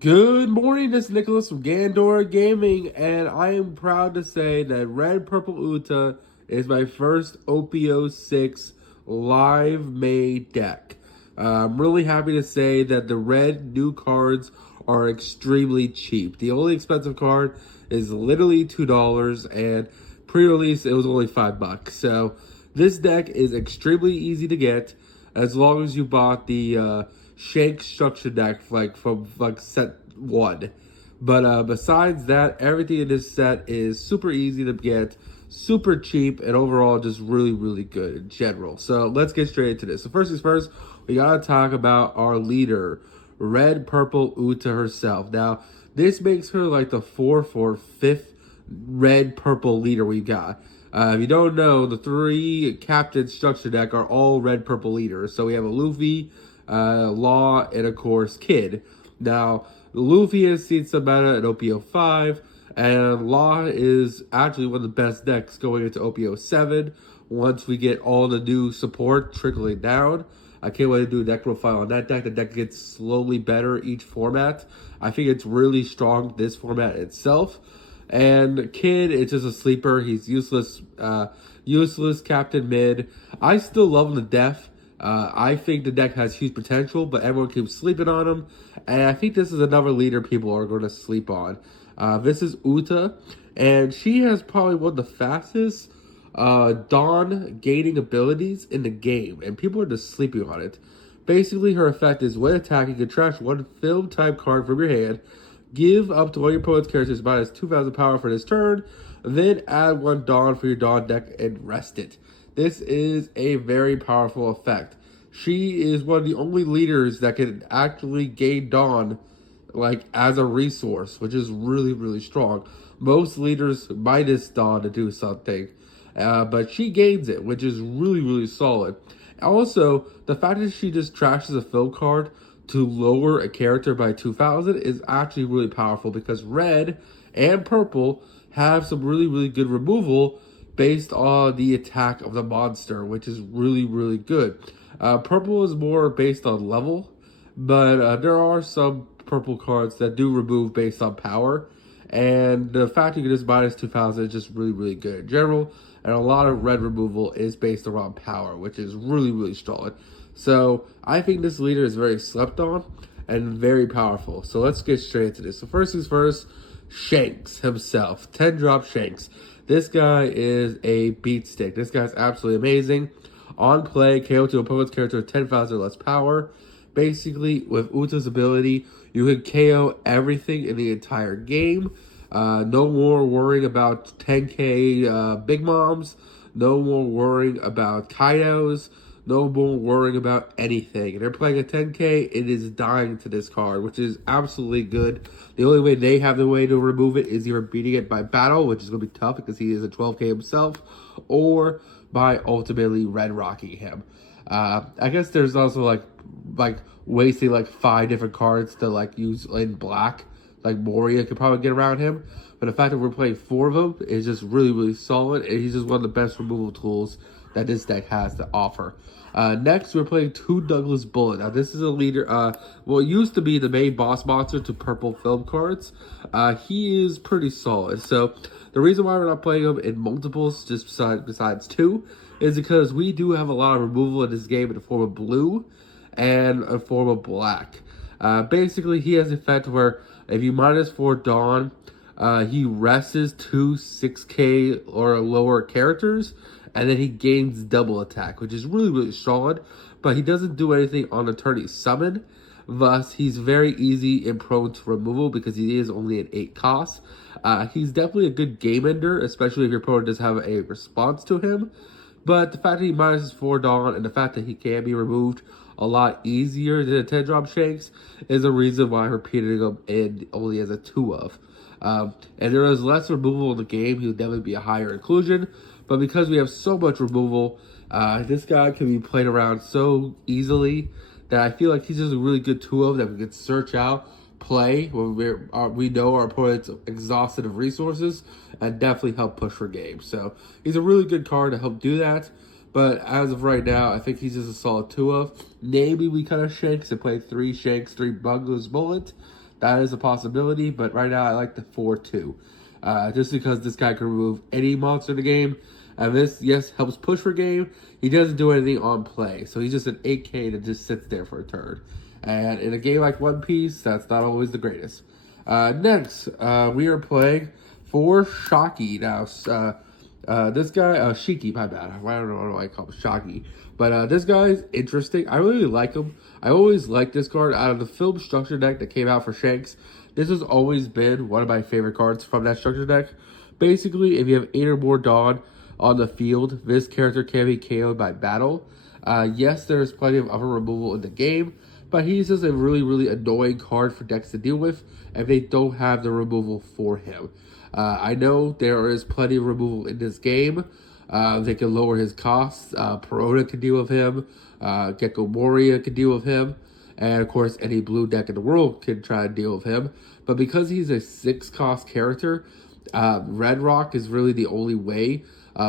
Good morning, this is Nicholas from Gandora Gaming, and I am proud to say that Red Purple Uta is my first OPO6 live made deck. I'm really happy to say that the red new cards are extremely cheap. The only expensive card is literally $2, and pre-release it was only $5. So this deck is extremely easy to get as long as you bought the Shank structure deck from set 1. But besides that, everything in this set is super easy to get, super cheap, and overall just really, really good in general. So let's get straight into this. So first things first, we gotta talk about our leader, Red Purple Uta herself. Now, this makes her like the 4th or 5th red purple leader we got. If you don't know, the 3 captain structure deck are all red purple leaders. So we have a Luffy, Law, and of course Kid. Now, Luffy has seen some meta at OPO 5, and Law is actually one of the best decks going into OPO 7 once we get all the new support trickling down. I can't wait to do a deck profile on that deck. The deck gets slowly better each format. I think it's really strong this format itself. And Kid is just a sleeper. He's useless, useless Captain Mid. I still love him to death. I think the deck has huge potential, but everyone keeps sleeping on him. And I think this is another leader people are going to sleep on. This is Uta, and she has probably one of the fastest Dawn gaining abilities in the game, and people are just sleeping on it. Basically, her effect is when attacking, you can trash one film type card from your hand, give up to one of your opponent's characters minus 2,000 power for this turn, then add 1 Dawn for your Dawn deck and rest it. This is a very powerful effect. She is one of the only leaders that can actually gain Dawn like as a resource, which is really, really strong. Most leaders minus Dawn to do something, but she gains it, which is really, really solid. Also, the fact that she just trashes a fill card to lower a character by 2,000 is actually really powerful because red and purple have some really, really good removal based on the attack of the monster, which is really, really good. Purple is more based on level, but there are some purple cards that do remove based on power. And the fact you can just minus 2,000 is just really, really good in general. And a lot of red removal is based around power, which is really, really strong. So I think this leader is very slept on and very powerful. So let's get straight into this. So first things first, Shanks himself. 10 drop Shanks. This guy is a beat stick. This guy's absolutely amazing. On play, KO to opponent's character with 10,000 less power. Basically, with Uta's ability, you can KO everything in the entire game. No more worrying about 10k Big Moms. No more worrying about Kaidos. No more worrying about anything. If they're playing a 10k, it is dying to this card, which is absolutely good. The only way they have the way to remove it is either beating it by battle, which is going to be tough because he is a 12k himself, or by ultimately red rocking him. I guess there's also like wasting like 5 different cards to like use in black. Like Moria could probably get around him, but the fact that we're playing 4 of them is just really, really solid, and he's just one of the best removal tools that this deck has to offer. Next, we're playing 2 Douglas Bullet. Now, this is a leader, well, it used to be the main boss monster to purple film cards. He is pretty solid. So, the reason why we're not playing him in multiples, just besides 2, is because we do have a lot of removal in this game in the form of blue and a form of black. Basically, he has an effect where if you minus 4 Dawn, he rests 2 6k or lower characters, and then he gains double attack, which is really, really solid. But he doesn't do anything on the turn he summon. Thus, he's very easy and prone to removal because he is only an 8 cost. He's definitely a good game ender, especially if your opponent does have a response to him. But the fact that he minuses 4 Dawn and the fact that he can be removed a lot easier than a 10 drop Shanks is a reason why I'm repeating him in only as a 2 of. And there is less removal in the game, he would definitely be a higher inclusion. But because we have so much removal, this guy can be played around so easily that I feel like he's just a really good 2 of that we can search out, play when we know our opponent's exhausted of resources, and definitely help push for games. So he's a really good card to help do that. But as of right now, I think he's just a solid 2 of. Maybe we cut a Shanks and play 3 Shanks, 3 Douglas Bullet. that is a possibility. But right now, I like the 4-2. Just because this guy can remove any monster in the game. And this, yes, helps push for game. He doesn't do anything on play. So he's just an 8K that just sits there for a turn. And in a game like One Piece, that's not always the greatest. Next, we are playing for Shocky. Now, this guy, Shiki, my bad. I don't know why I call him Shocky. But this guy is interesting. I really like him. I always liked this card. Out of the film structure deck that came out for Shanks, this has always been one of my favorite cards from that structure deck. Basically, if you have 8 or more Dawn on the field, this character can be KO'd by battle. Yes, there's plenty of other removal in the game, but he's just a really, really annoying card for decks to deal with if they don't have the removal for him. I know there is plenty of removal in this game. They can lower his costs. Perona can deal with him. Gecko Moria can deal with him. And of course, any blue deck in the world can try to deal with him. But because he's a 6-cost character, Red Rock is really the only way.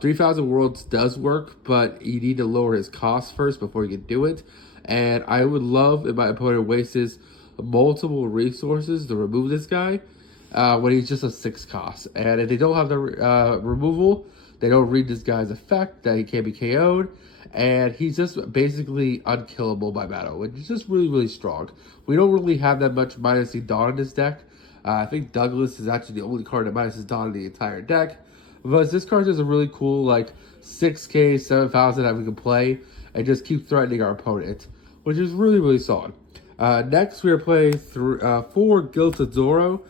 3,000 Worlds does work, but you need to lower his cost first before you can do it. And I would love if my opponent wastes multiple resources to remove this guy when he's just a 6 cost. And if they don't have the removal, they don't read this guy's effect that he can't be KO'd. And he's just basically unkillable by battle, which is just really, really strong. We don't really have that much -C Dawn in this deck. I think Douglas is actually the only card that -C Dawn in the entire deck. But this card is a really cool, like, 6K, 7,000 that we can play and just keep threatening our opponent, which is really, really solid. Next, we are playing for Gilda Zoro.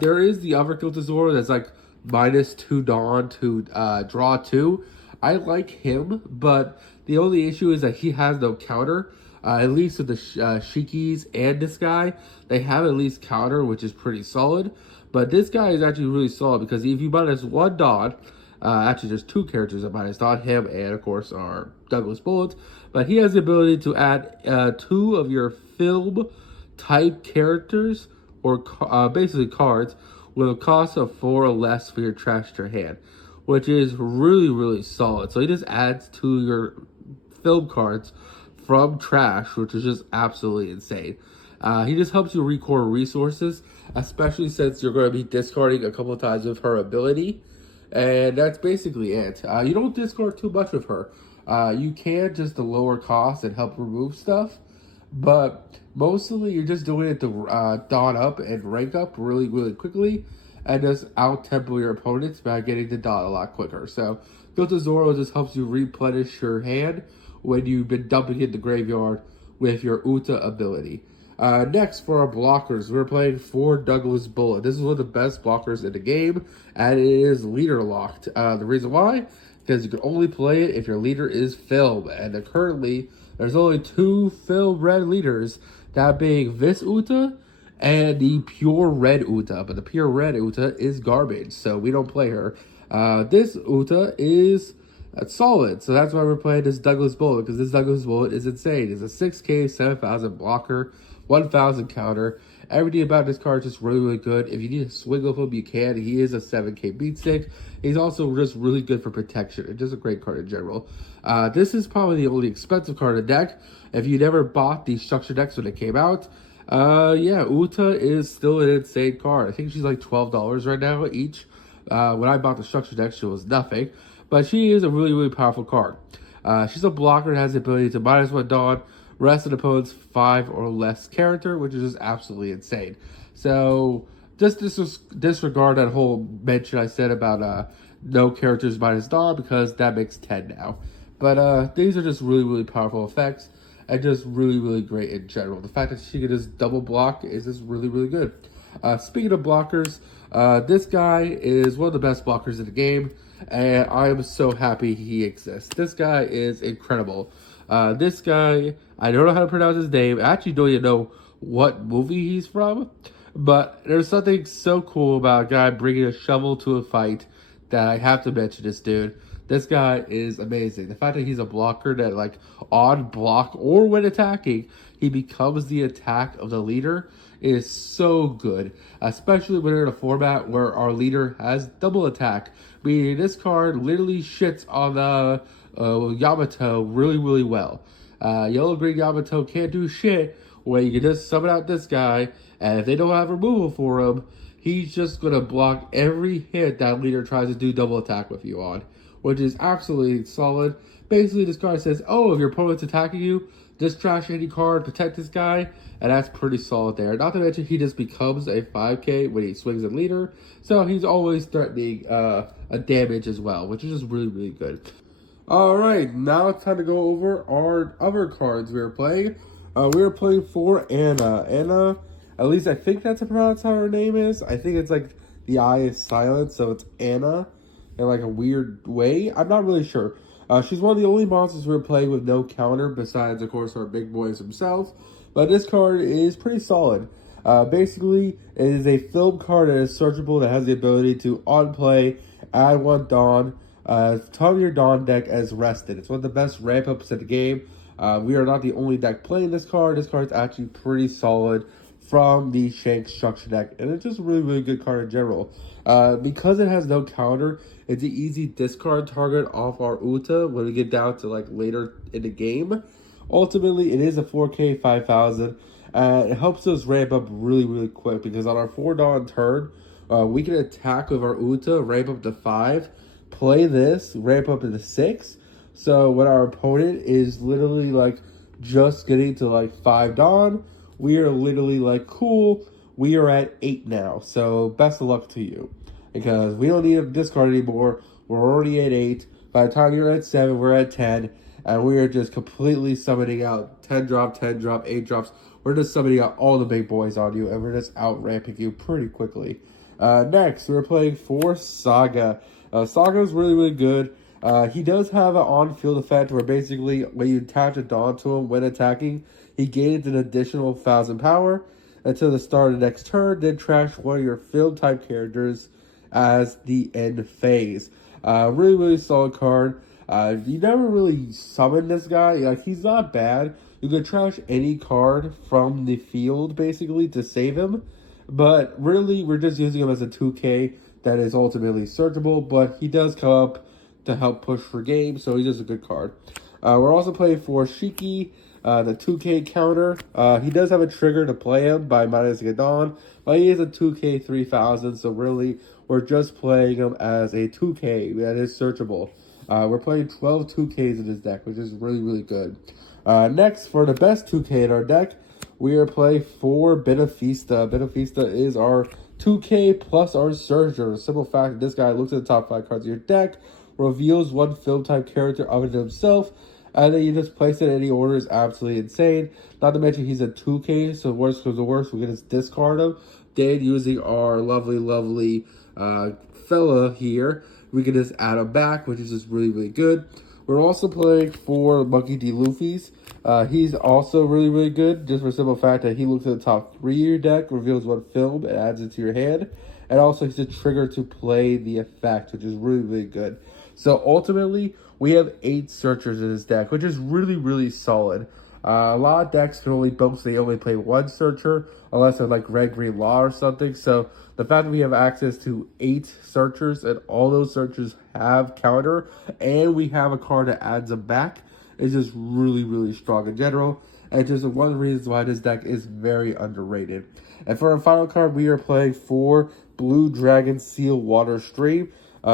There is the other Gilda Zoro that's like -2 Dawn to draw 2. I like him, but the only issue is that he has no counter. At least with the Shikis and this guy, they have at least counter, which is pretty solid. But this guy is actually really solid because if you -1 Dawn, actually there's 2 characters that -Dawn, him and of course our Douglas Bullets, but he has the ability to add 2 of your film type characters, or basically cards, with a cost of 4 or less for your trash to your hand, which is really, really solid. So he just adds to your film cards from trash, which is just absolutely insane. He just helps you recore resources, especially since you're going to be discarding a couple of times with her ability. And that's basically it. You don't discard too much with her. You can just to lower costs and help remove stuff. But mostly you're just doing it to Dawn up and rank up really, really quickly. And just out-tempo your opponents by getting the Dawn a lot quicker. So Gilda Zoro just helps you replenish your hand when you've been dumping it in the graveyard with your Uta ability. Next, for our blockers, we're playing for Douglas Bullet. This is one of the best blockers in the game, and it is leader locked. The reason why? Because you can only play it if your leader is film, and currently there's only 2 film red leaders, that being this Uta and the pure red Uta, but the pure red Uta is garbage, so we don't play her. This Uta is solid, so that's why we're playing this Douglas Bullet, because this Douglas Bullet is insane. It's a 6K, 7,000 blocker, 1,000 counter. Everything about this card is just really, really good. If you need to swing with him, you can. He is a 7K beat stick. He's also just really good for protection. It's just a great card in general. This is probably the only expensive card in the deck. If you never bought these structure decks when they came out, yeah, Uta is still an insane card. I think she's like $12 right now each. When I bought the structure deck, she was nothing. But she is a really, really powerful card. She's a blocker that has the ability to -1 Dawn, rest of the opponent's 5 or less character, which is just absolutely insane. So just disregard that whole mention I said about no characters -Dawn, because that makes 10 now. But these are just really, really powerful effects and just really, really great in general. The fact that she can just double block is just really, really good. Speaking of blockers, this guy is one of the best blockers in the game, and I am so happy he exists. This guy is incredible. This guy, I don't know how to pronounce his name. I actually don't even know what movie he's from, but there's something so cool about a guy bringing a shovel to a fight that I have to mention this dude. This guy is amazing. The fact that he's a blocker that, like, on block or when attacking, he becomes the attack of the leader is so good. Especially when we're in a format where our leader has double attack. Meaning this card literally shits on the Yamato really, really well. Yellow-green Yamato can't do shit where you can just summon out this guy, and if they don't have removal for him, he's just going to block every hit that leader tries to do double attack with you on, which is absolutely solid. Basically, this card says, oh, if your opponent's attacking you, just trash any card, protect this guy, and that's pretty solid there. Not to mention, he just becomes a 5k when he swings at leader, so he's always threatening a damage as well, which is just really, really good. Alright, now it's time to go over our other cards we were playing. We were playing for Anna. Anna, at least I think that's how pronounce how her name is. I think it's like the I is silent, so it's Anna in like a weird way. I'm not really sure. She's one of the only monsters we were playing with no counter, besides, of course, our big boys themselves. But this card is pretty solid. Basically, it is a film card that is searchable that has the ability to, on play, add one Dawn, top of your Dawn deck as rested. It's one of the best ramp-ups in the game. We are not the only deck playing this card. This card is actually pretty solid from the Shank structure deck, and it's just a really, really good card in general. Because it has no counter, it's an easy discard target off our Uta when we get down to like later in the game. Ultimately, it is a 4k 5000. It helps us ramp up really, really quick because on our 4 Dawn turn, we can attack with our Uta, ramp up to 5, play this, ramp up to 6. So when our opponent is literally like just getting to like 5 Dawn, we are literally like, cool, we are at 8 now. So best of luck to you, because we don't need to discard anymore. We're already at 8. By the time you're at 7, we're at 10. And we are just completely summoning out 10 drop, 10 drop, 8 drops. We're just summoning out all the big boys on you, and we're just out ramping you pretty quickly. Next, we're playing for Saga. Saga is really, really good. He does have an on-field effect where basically when you attach a Dawn to him when attacking, he gains an additional 1000 power until the start of the next turn, then trash one of your field-type characters as the end phase. Really, really solid card. You never really summon this guy. Like, he's not bad. You can trash any card from the field, basically, to save him. But really, we're just using him as a 2k that is ultimately searchable. But he does come up to help push for games, so he's just a good card. We're also playing for Shiki, the 2k counter. He does have a trigger to play him by minusing a Dawn, but he is a 2k 3000, so really, we're just playing him as a 2k that is searchable. We're playing 12 2Ks in this deck, which is really, really good. Next, for the best 2K in our deck, we are playing for Benefista. Benefista is our 2K plus our Surger. The simple fact that this guy looks at the top 5 cards of your deck, reveals one field-type character other than himself, and then you just place it in any order is absolutely insane. Not to mention he's a 2K, so worst comes to worst, we can just discard him. Then using our lovely, lovely fella here, we can just add him back, which is just really, really good. We're also playing for Monkey D. Luffy's. He's also really, really good, just for the simple fact that he looks at the top 3 of your deck, reveals one film, and adds it to your hand. And also, he's a trigger to play the effect, which is really, really good. So, ultimately, we have 8 searchers in this deck, which is really, really solid. A lot of decks can only boast they only play 1 searcher, unless they're like Red Green Law or something. So the fact that we have access to 8 searchers and all those searchers have counter, and we have a card that adds them back, is just really, really strong in general. And just one of the reasons why this deck is very underrated. And for our final card, we are playing for Blue Dragon Seal Water Stream.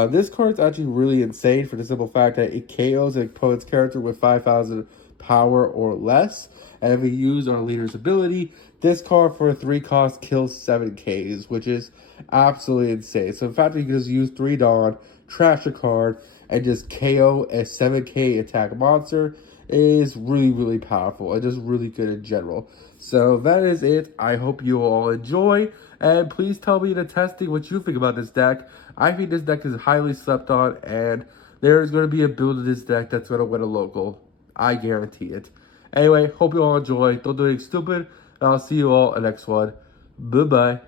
This card is actually really insane for the simple fact that it KOs an opponent's character with 5000 power or less, and if we use our leader's ability, this card for a 3 cost kills 7Ks, which is absolutely insane. So the fact that you can just use 3 Dawn, trash a card, and just KO a 7K attack monster is really, really powerful and just really good in general. So that is it. I hope you all enjoy, and please tell me in the testing what you think about this deck. I think this deck is highly slept on, and there is going to be a build of this deck that's going to win a local. I guarantee it. Anyway, hope you all enjoy. Don't do anything stupid. And I'll see you all in the next one. Bye-bye.